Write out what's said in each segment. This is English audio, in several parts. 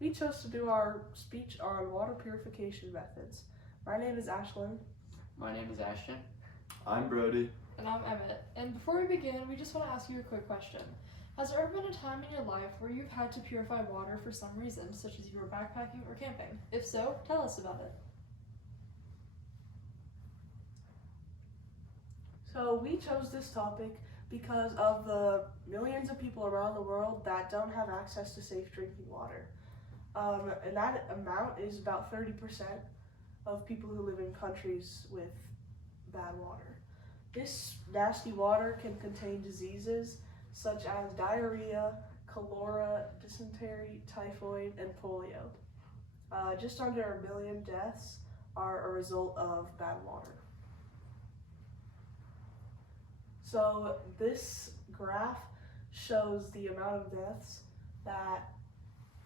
we chose to do our speech on water purification methods. My name is Ashlyn. My name is Ashton. I'm Brody. And I'm Emmett. And before we begin, we just want to ask you a quick question. Has there ever been a time in your life where you've had to purify water for some reason, such as you were backpacking or camping? If so, tell us about it. So we chose this topic because of the millions of people around the world that don't have access to safe drinking water. And that amount is about 30% of people who live in countries with bad water. This nasty water can contain diseases such as diarrhea, cholera, dysentery, typhoid, and polio. Just under 1 million deaths are a result of bad water. So this graph shows the amount of deaths that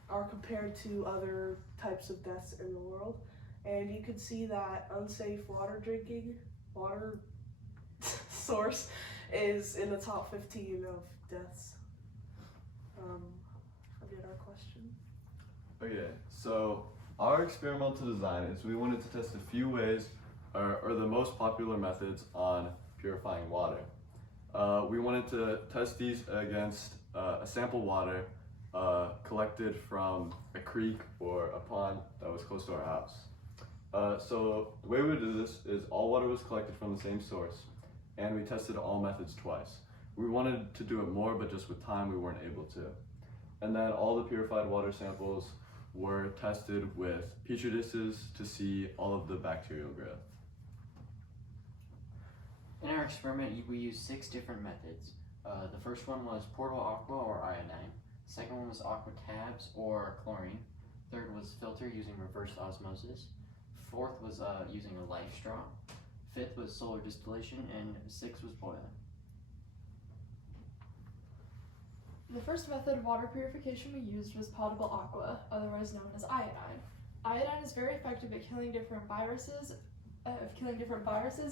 are compared to other types of deaths in the world. And you can see that unsafe water source is in the top 15 of deaths. Forget our question. Okay, so our experimental design is we wanted to test a few ways or the most popular methods on purifying water. We wanted to test these against a sample water collected from a creek or a pond that was close to our house. So the way we did this is all water was collected from the same source, and we tested all methods twice. We wanted to do it more, but just with time we weren't able to. And then all the purified water samples were tested with petri dishes to see all of the bacterial growth. In our experiment, we used 6 different methods. The first one was portable aqua or iodine. Second one was aqua tabs or chlorine. Third was filter using reverse osmosis. Fourth was using a life straw. Fifth was solar distillation, and sixth was boiling. The first method of water purification we used was potable aqua, otherwise known as iodine. Iodine is very effective at killing different viruses,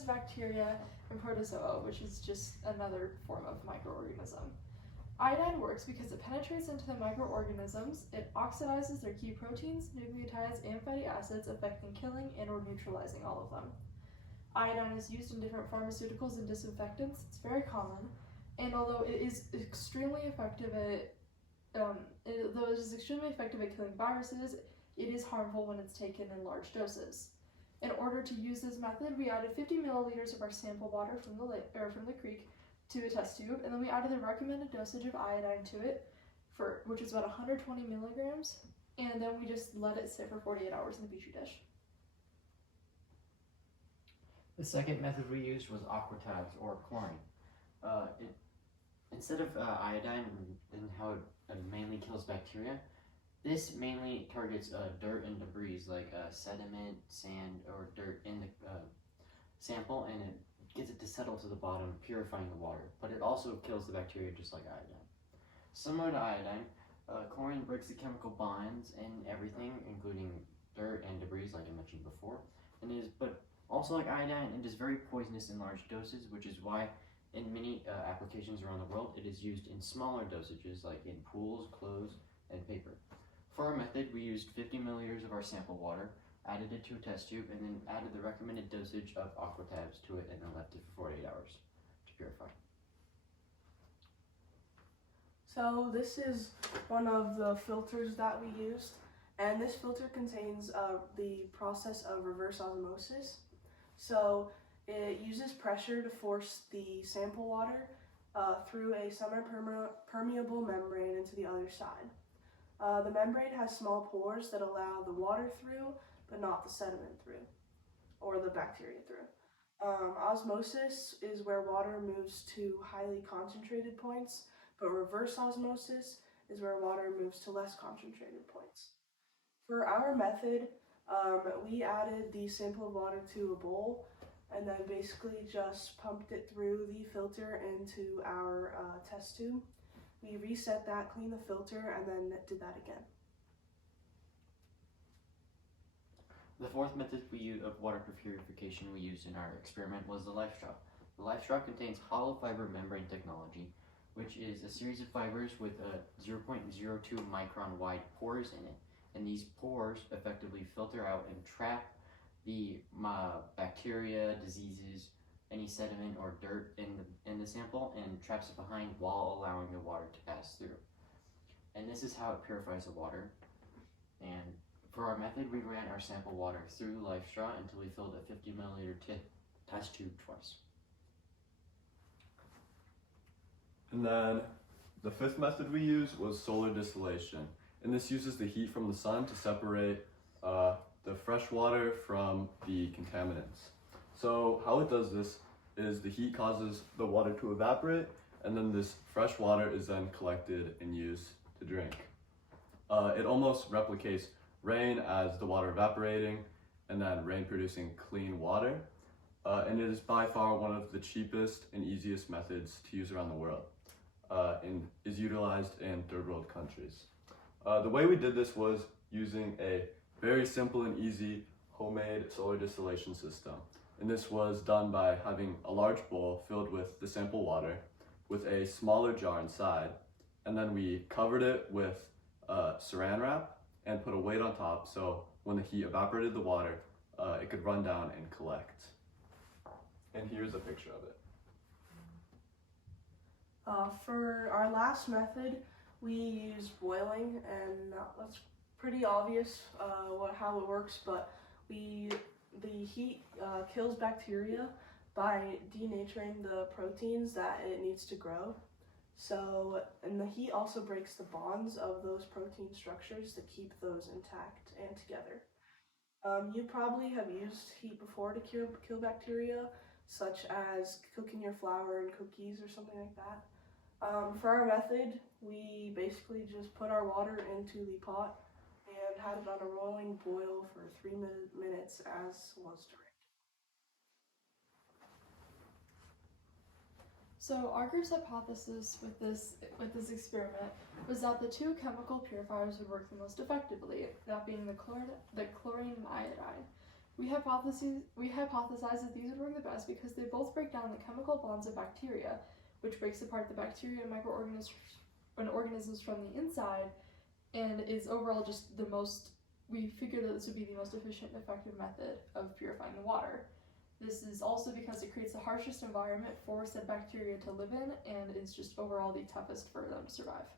bacteria, and protozoa, which is just another form of microorganism. Iodine works because it penetrates into the microorganisms, it oxidizes their key proteins, nucleotides, and fatty acids, affecting killing and or neutralizing all of them. Iodine is used in different pharmaceuticals and disinfectants. It's very common, and although it is extremely effective at killing viruses, it is harmful when it's taken in large doses. In order to use this method, we added 50 milliliters of our sample water from the creek to a test tube, and then we added the recommended dosage of iodine to it, which is about 120 milligrams, and then we just let it sit for 48 hours in the petri dish. The second method we used was aqua tabs or chlorine. Instead of iodine and how it mainly kills bacteria, this mainly targets dirt and debris like sediment, sand, or dirt in the sample, and it gets it to settle to the bottom, purifying the water. But it also kills the bacteria just like iodine. Similar to iodine, chlorine breaks the chemical bonds in everything, including dirt and debris, like I mentioned before. But also like iodine, it is very poisonous in large doses, which is why in many applications around the world, it is used in smaller dosages, like in pools, clothes, and paper. For our method, we used 50 milliliters of our sample water, added it to a test tube, and then added the recommended dosage of aqua tabs to it, and then left it for 48 hours to purify. So this is one of the filters that we used, and this filter contains the process of reverse osmosis. So it uses pressure to force the sample water through a semi-permeable membrane into the other side. The membrane has small pores that allow the water through, but not the sediment through, or the bacteria through. Osmosis is where water moves to highly concentrated points, but reverse osmosis is where water moves to less concentrated points. For our method, we added the sample of water to a bowl and then basically just pumped it through the filter into our test tube. We reset that, cleaned the filter, and then did that again. The fourth method of water purification we used in our experiment was the life straw. The life straw contains hollow fiber membrane technology, which is a series of fibers with a 0.02 micron wide pores in it. and these pores effectively filter out and trap the bacteria, diseases, any sediment or dirt in the sample, and traps it behind while allowing the water to pass through. And this is how it purifies the water. And for our method, we ran our sample water through life straw until we filled a 50 milliliter test tube twice. And then the fifth method we used was solar distillation. And this uses the heat from the sun to separate the fresh water from the contaminants. So how it does this is the heat causes the water to evaporate, and then this fresh water is then collected and used to drink. It almost replicates rain as the water evaporating and then rain producing clean water. And it is by far one of the cheapest and easiest methods to use around the world, and is utilized in third world countries. The way we did this was using a very simple and easy homemade solar distillation system. And this was done by having a large bowl filled with the sample water with a smaller jar inside. And then we covered it with saran wrap and put a weight on top, so when the heat evaporated the water, it could run down and collect. And here's a picture of it. For our last method, we use boiling, and that's pretty obvious how it works, but the heat kills bacteria by denaturing the proteins that it needs to grow. So, and the heat also breaks the bonds of those protein structures to keep those intact and together. You probably have used heat before to kill bacteria, such as cooking your flour and cookies or something like that. For our method, we basically just put our water into the pot and had it on a rolling boil for 3 minutes as was directed. So our group's hypothesis with this experiment was that the two chemical purifiers would work the most effectively, that being the chlorine and iodine. We hypothesized that these would work the best because they both break down the chemical bonds of bacteria, which breaks apart the bacteria and microorganisms from the inside, and is overall just the most, we figured that this would be the most efficient and effective method of purifying the water. This is also because it creates the harshest environment for said bacteria to live in, and is just overall the toughest for them to survive.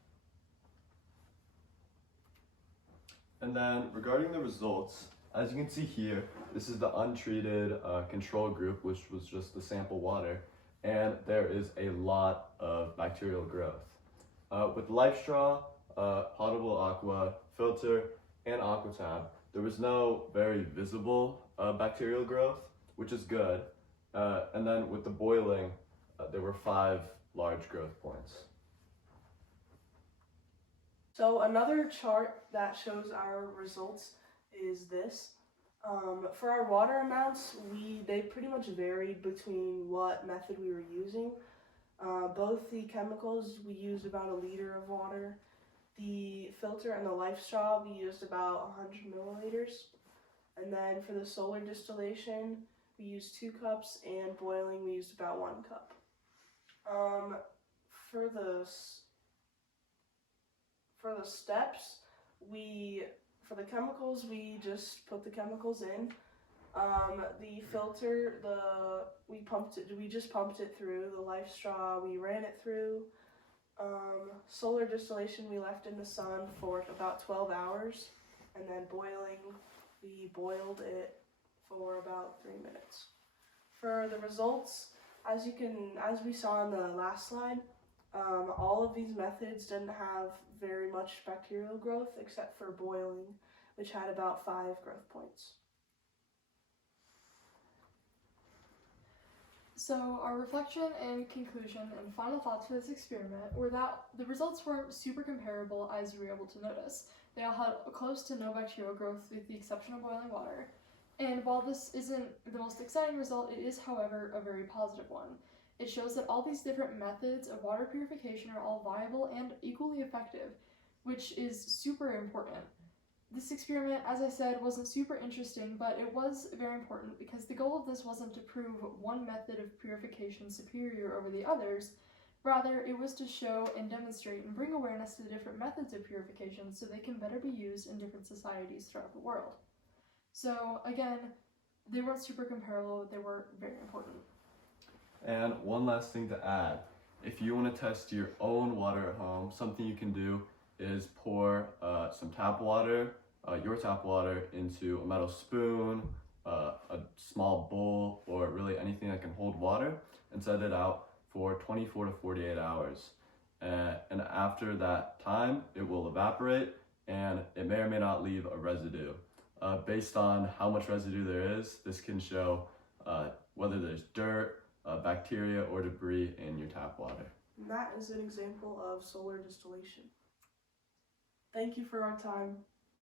And then regarding the results, as you can see here, this is the untreated control group, which was just the sample water, and there is a lot of bacterial growth. With Life Straw, Potable Aqua, Filter, and Aquatab, there was no very visible bacterial growth, which is good. And then with the boiling, there were 5 large growth points. So another chart that shows our results is this. For our water amounts, they pretty much varied between what method we were using. Both the chemicals, we used about 1 liter of water. The filter and the Life Straw, we used about 100 milliliters. And then for the solar distillation, we used 2 cups, and boiling, we used about 1 cup. For the steps, for the chemicals, we just put the chemicals in. The filter, we just pumped it through. The Life Straw, we ran it through. Solar distillation, we left in the sun for about 12 hours. And then boiling, we boiled it for about 3 minutes. For the results, as we saw in the last slide, all of these methods didn't have very much bacterial growth except for boiling, which had about 5 growth points. So our reflection and conclusion and final thoughts for this experiment were that the results weren't super comparable, as you were able to notice. They all had close to no bacterial growth with the exception of boiling water. And while this isn't the most exciting result, it is, however, a very positive one. It shows that all these different methods of water purification are all viable and equally effective, which is super important. This experiment, as I said, wasn't super interesting, but it was very important because the goal of this wasn't to prove one method of purification superior over the others, Rather, it was to show and demonstrate and bring awareness to the different methods of purification so they can better be used in different societies throughout the world. So, again, they weren't super comparable, but they were very important. And one last thing to add, if you want to test your own water at home, something you can do is pour some tap water, your tap water, into a metal spoon, a small bowl, or really anything that can hold water, and set it out for 24 to 48 hours. And after that time, it will evaporate, and it may or may not leave a residue. Based on how much residue there is, this can show whether there's dirt, bacteria, or debris in your tap water. And that is an example of solar distillation. Thank you for our time.